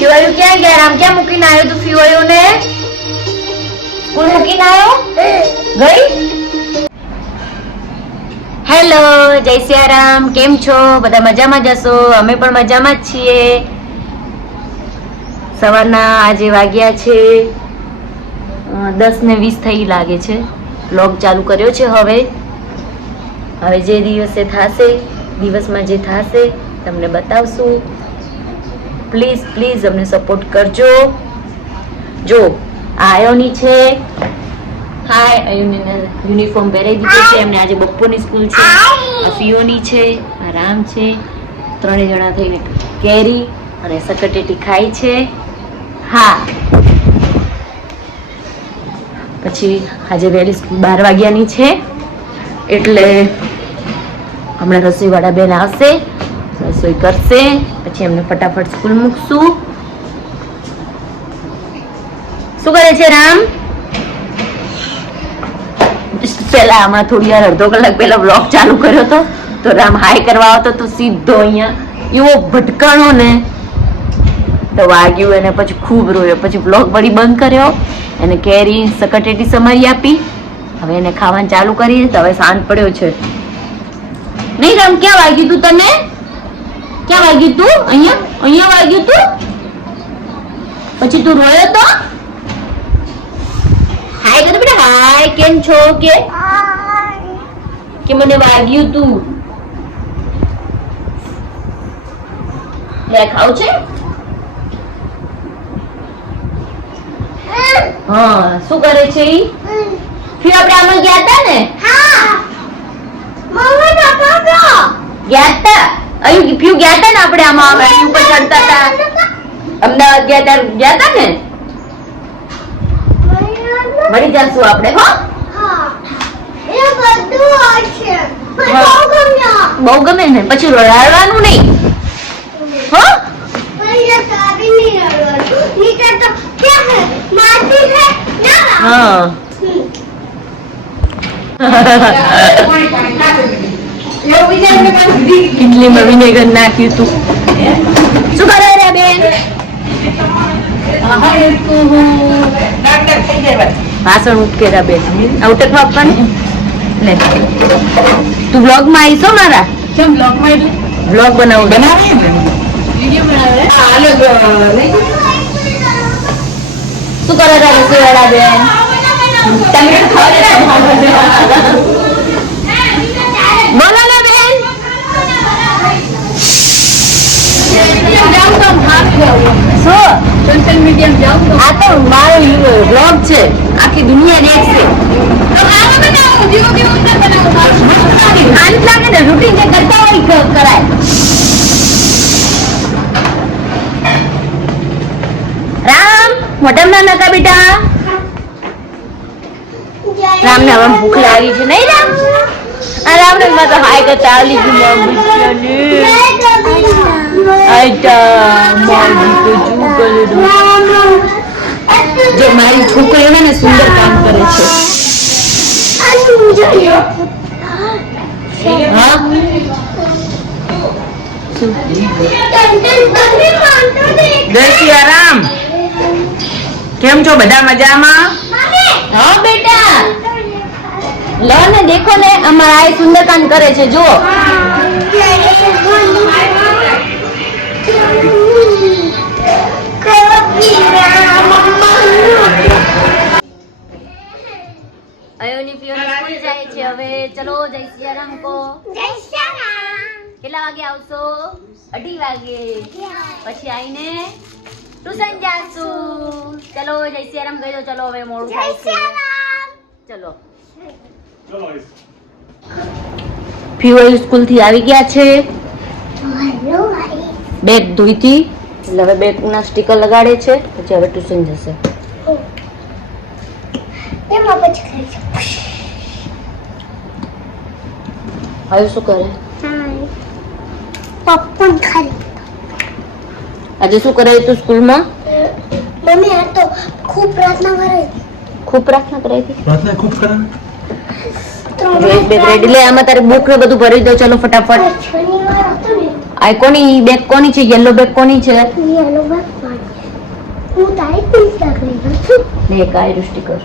ફીવાયું ક્યાં ગયા? રામ ક્યાં મૂકીને આવ્યો તું ફીવાયું ને? સ્કૂલ મૂકીને આવ્યો? ગઈ? હેલો, જય સિયારામ. કેમ છો? બધા મજામાં જશો? અમે પણ મજામાં જ છીએ. સવારના આજે વાગ્યા છે 10:20 થઈ લાગે છે. વ્લોગ ચાલુ કર્યો છે. હવે જે દિવસે થશે, દિવસમાં જે થશે તમને બતાવશું. પ્લીઝ અમને સપોર્ટ કરજો. જો આ આયોની છે. હાય, આયોની યુનિફોર્મ પહેરાવી દીધો છે. એમને આજે બપોરની સ્કૂલ છે. આ ફિયોની છે, આ રામ છે. ત્રણે જણા થઈને કેરી અને સકટેટી ખાય છે. હા, પછી આજે વહેલી સ્કૂલ 12 વાગ્યાની છે એટલે હમણાં રસોઈવાળા બેન આવશે, રસોઈ કરશે, પછી એમને ફટાફટ સ્કૂલ મૂકશું. શું કરે છે રામ? પેલા હમણાં થોડી વાર અડધો કલાક પહેલા બ્લોગ ચાલુ કર્યો હતો તો રામ હાય કરવા આવતો તો સીધો અહીંયા એવો ભટકાણો ને તો વાગ્યું એને. પછી ખૂબ રોયો. પછી બ્લોગ વળી બંધ કર્યો. એને કેરી સકટેટી સમારી આપી. હવે એને ખાવાનું ચાલુ કરી. હવે શાંત પડ્યો છે. નહીં રામ, ક્યાં વાગ્યું તું તને? ક્યાં વાગ્યું તું? અહીંયા વાગ્યું તું. પછી તું રોયો તો? હાય કર બેટા, હાય. કેમ છો? કે મને વાગ્યું તું. લે ખાવ છે? હા, શું કરે છે ઈ? ફિર આપણે આમાં ગયા હતા ને? હા, મમ્મી પપ્પા ગયા હતા. અહીં ફિર ગયા હતા ને આપણે આમાં ગાડી ઉપર ચડતા હતા. અમદાવાદ ગયા હતા ને? મળી જશું આપણે. હો, એ બધું છે. બહુ ગમે ને. પછી રડાડવાનું નહીં. હો, हाँ इडली में विनेगर नाख्યું તું. શું કરે રે બેન? વાસણ ઉકેરા બેન. આઉટક આપવાનું લે. તું બ્લોગ માં આવીશો મારા? કેમ બ્લોગ માં? એટલે બ્લોગ બનાવું. વિડિયો બનાવે. હાલો શું કરે રે રસોઈવાળા બેન? તમે બોલો ને બેન. સોશિયલ મીડિયા જાઉં તો આ તો મારો બ્લોગ છે. આખી દુનિયા દેખશે. આનંદ લાગે ને. રૂટીન જે કરતા હોય કરાય. રામ મોઢામાં નાખા બેટા. રામ ને હવે ભૂખ લાગી છે નહીં રામ? આ રામ ને માં તો હાય કે ચાલી ગયું મમ્મી. આઈટા મારી તો જુ કરે. જે મારી છોકરી ને સુંદર કામ કરે છે. હા, જય સિયારામ. કેમ છો? બધા મજામાં? હા બેટા, લો ને દેખો ને અમારા આ સુંદર કામ કરે છે. જુઓ. અયોની ફિયોની સ્કૂલ જાય છે હવે. ચલો જય સિયારામ કો. જય સિયારામ. કેટલા વાગે આવશો? 2:30 વાગે. પછી આવીને ટ્યુશન જાશું. ચલો જય સિયારામ કહી દો. ચલો હવે મોડું થાય છે. ચલો ફિયોની સ્કૂલ થી આવી ગયા છે. બેગ ધોઈતી એટલે હવે બેગ ના સ્ટીકર લગાડે છે. પછી હવે ટ્યુશન જશે. હવે શું કરે? પપ્પન ખાલી. આજે શું કરાયું તું સ્કૂલમાં? મમ્મી આ તો ખૂબ પ્રાર્થના કરાઈ. ખૂબ પ્રાર્થના કરાઈ હતી? પ્રાર્થના ખૂબ કરા. લે આમાં તારી બુક ને બધું ભરી દો. ચલો ફટાફટ. શનિવાર હતો ને આ કોની બેગ કોની છે? યલો બેગ કોની છે? યેલો બેગ હું તારી પિંક બેગ લઈ લઉં છું. લે કાયરું સ્ટીકર.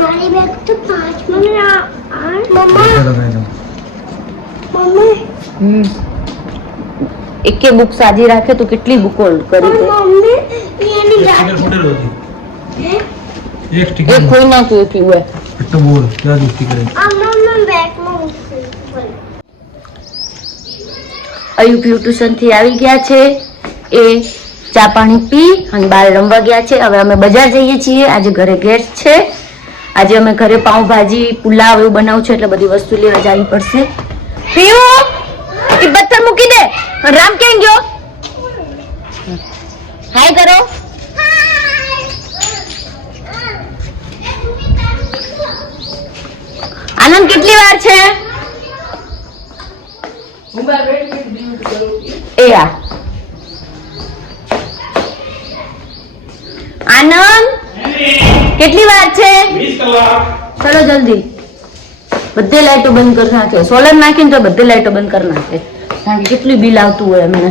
મારી બેગ તો 5 મને મમ્મા એકે બુક સાજી રાખે તો કેટલી બુકો કરી દે. મમ્મી એની एक स्टिकर એ કોઈ નાખ્યું કે હોય तो बोल क्या स्टिकर है મમ્મા બેગમાં અયુબ ટ્યુશન થી આવી ગયા છે. એ ચા પાણી પી અને બહાર રમવા ગયા છે. હવે અમે બજાર જઈએ છીએ. આજે ઘરે ગેસ્ટ છે. આજે અમે ઘરે પાઉંભાજી પુલાવ એવું બનાવું છું એટલે બધી વસ્તુ લેવા જવી પડશે. પીવું એ પથ્થર મૂકી દે. રામ ક્યાં ગયો? હાય કરો. આનંદ કેટલી વાર છે? એ આ આનંદ કેટલી વાર છે? 20 કલાક ચલો જલ્દી. બધે લાઈટો બંધ કરી નાખે. સોલર નાખીને તો બધે લાઈટો બંધ કરી નાખે. કારણ કે કેટલું બિલ આવતું હોય અમને.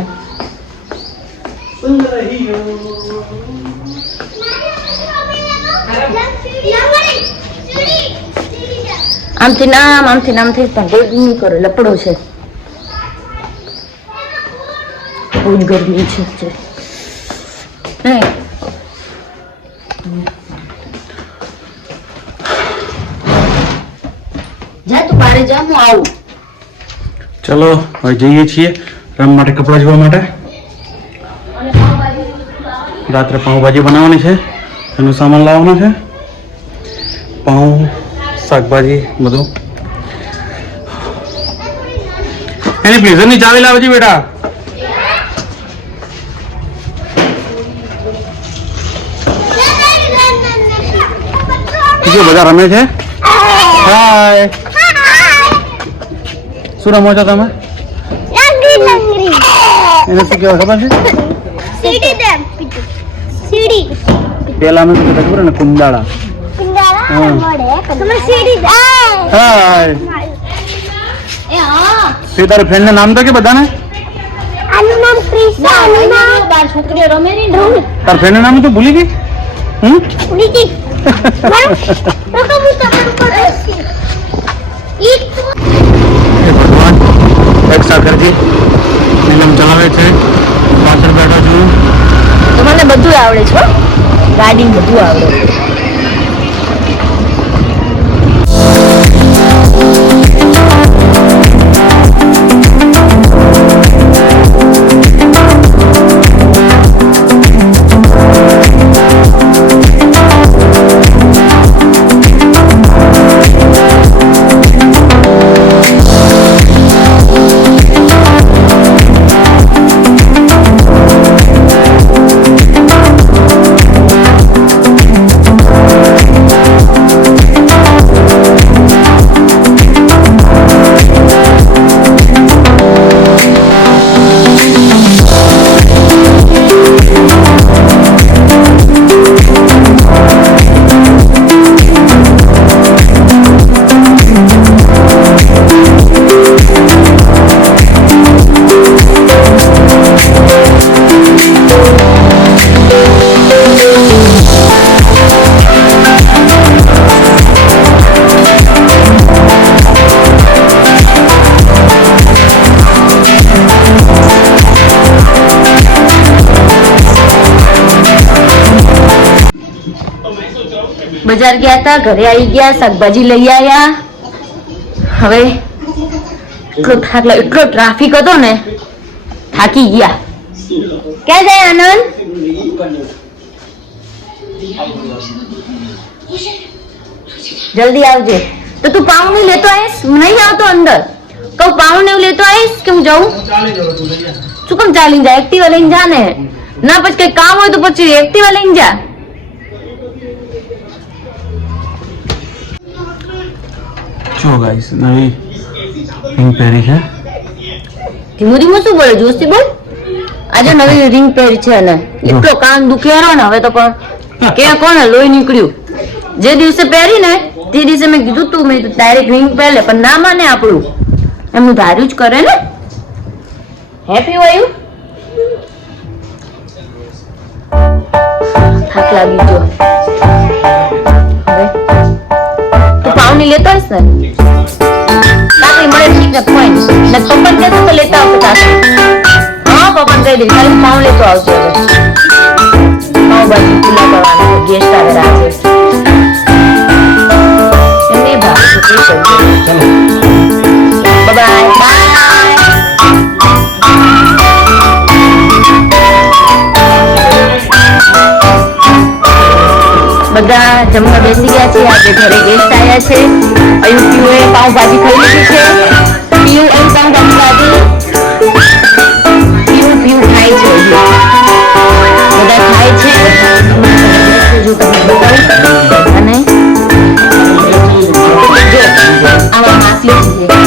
આમથી નામ આમથી પણ કોઈ નહીં કરે. લપડો છે. બહુ જ ગરમી છે. નહીં જા તું બારે જા, હું આવું. ચલો હવે જઈએ છીએ રમ માટે કપડાં જોવા માટે. રાત્રે પાઉંભાજી બનાવવાની છે. એનો સામાન લાવવાનો છે. પાઉં શાકભાજી બધું. એની બ્લેઝરની ચાવી લાવજે બેટા. બીજું બધા રમે છે. હાય શું રમો છો તમે? લંગરી એને શું કહેવાય ખબર છે? સીડી દે સીડી પેલા અમે શું ખબર ને કુંડાળા. પિંડાળા મળે તમે સીડી દે હાય એ હા તે તારે ફ્રેન્ડ ના નામ તો કે બધાને? આનું નામ પ્રિશા આનું નામ બાર છોકરીઓ રમે ને તાર ફ્રેન્ડ નું નામ તો ભૂલી ગઈ? ઉડીજી તો કબૂતર પર ઈ હે ભગવાન એક સાકરજી નીલમ ચલાવે છે. પાછળ બેઠો છું. તો મને બધું આવડે છે હો. ગાડી બધું આવડે. બજાર ગયા હતા, ઘરે આવી ગયા, શાકભાજી લઈ આવ્યા. હવે એટલો ટ્રાફિક હતો ને થાકી ગયા. ક્યાં જાય આનંદ? જલ્દી આવજે. તો તું પાઉં નહીં લેતો આવીશ? નહીં આવતો અંદર. કહું પાઉં ને એવું લેતો આવીશ કે હું જાઉં? શું કેમ ચાલીને જા? એક્ટિવા લઈને જા ને. ના પછી કઈ કામ હોય તો પછી એક્ટિવા લઈને જા. જો ગાઈસ નવી રિંગ પહેરી છે. ધીમું ધીમું શું બોલે? જોશથી બોલ. આજે નવી રિંગ પહેરી છે ને એટલો કાન દુખેરો ને હવે તો પણ કે કોને લોહી નીકળ્યું. જે દિવસે પહેરી ને તે દિવસે મેં કીધું તું મેં ડાયરેક્ટ રિંગ પહેલે પણ ના માને આપણું એમનું ધાર્યું જ કરે ને હેપી હોય થાક લાગી ગયો હવે તું પાવની લેતો હશ ને કાકડી મળે ઠીક ને કોઈ ને પપ્પા કહેતો તો લેતા આવતો કાકડી હા પપ્પા કહી દે ખાલી પાવ લેતો આવજો હવે પાવભાજી ખુલ્લા કરવાના ગેસ્ટ આવે રાજે એને ભાવ ચલો બાય બાય બધા જમવા બેસી ગયા છે આજે ઘરે ગેસ્ટ આવ્યા છે અયુ પીયુએ પાવભાજી ખાઈ લીધી છે પીયુ એમ પાવભાજી પીયુ ખાય છે બધા ખાય છે જો તમને બતાવું અને જો આમાં માસી છે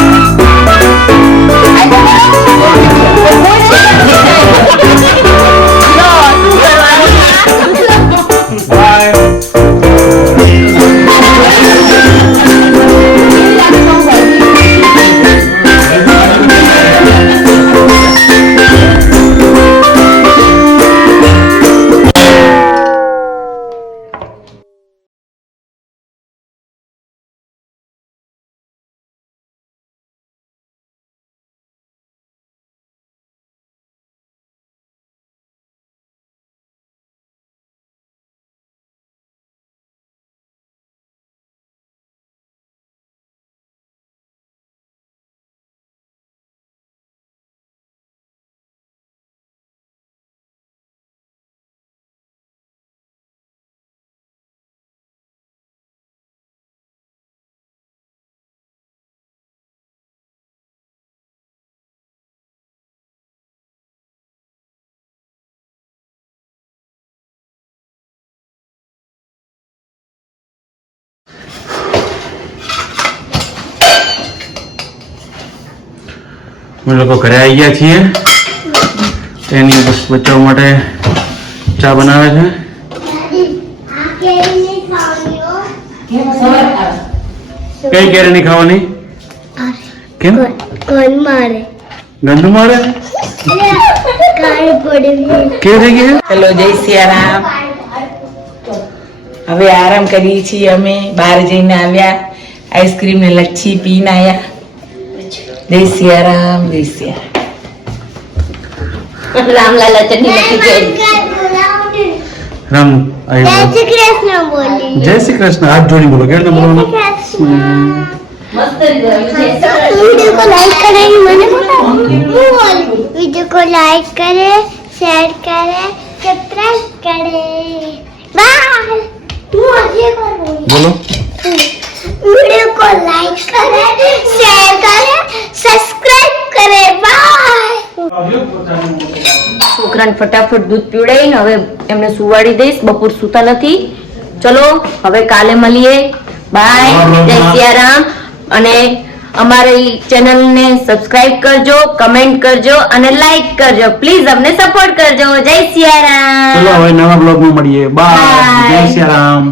અમે લોકો ઘરે આવી ગયા છીએ એની બસ બચ્ચાઓ માટે ચા બનાવે છે કઈ કેરી નહીં ખાવાની કેમ કોણ મારે ગંદુ મારે કાળી પડી કેવી થઈ ગઈ હેલો જય સિયારામ હવે આરામ કરીએ છીએ અમે બહાર જઈને આવ્યા આઈસ્ક્રીમ ને લચ્છી પીને આવ્યા જય સિયારામ જય સિયારામ રામલાલા ચટણી લખી ગઈ રામ જય શ્રી કૃષ્ણ બોલી જય શ્રી કૃષ્ણ હાથ જોડી બોલો કેમ બોલવાનું મસ્ત રીતે वीडियो को लाइक करें मैंने बोला वीडियो को लाइक करें शेयर करें सब्सक्राइब करें बाय मुझे करो બોલો वीडियो को लाइक करें शेयर करें सब्सक्राइब करें बाय છોકરાને ફટાફટ દૂધ પીવડાવીને હવે એમને સુવાડી દઈશ બપોર સૂતા નથી ચલો હવે કાલે મળીએ બાય જય સિયારામ અને અમારી ચેનલને સબસ્ક્રાઇબ કરજો કમેન્ટ કરજો અને લાઈક કરજો પ્લીઝ અમને સપોર્ટ કરજો જય સિયારામ ચલો હવે નવા બ્લોગમાં મળીએ બાય Bye. જય શ્રી રામ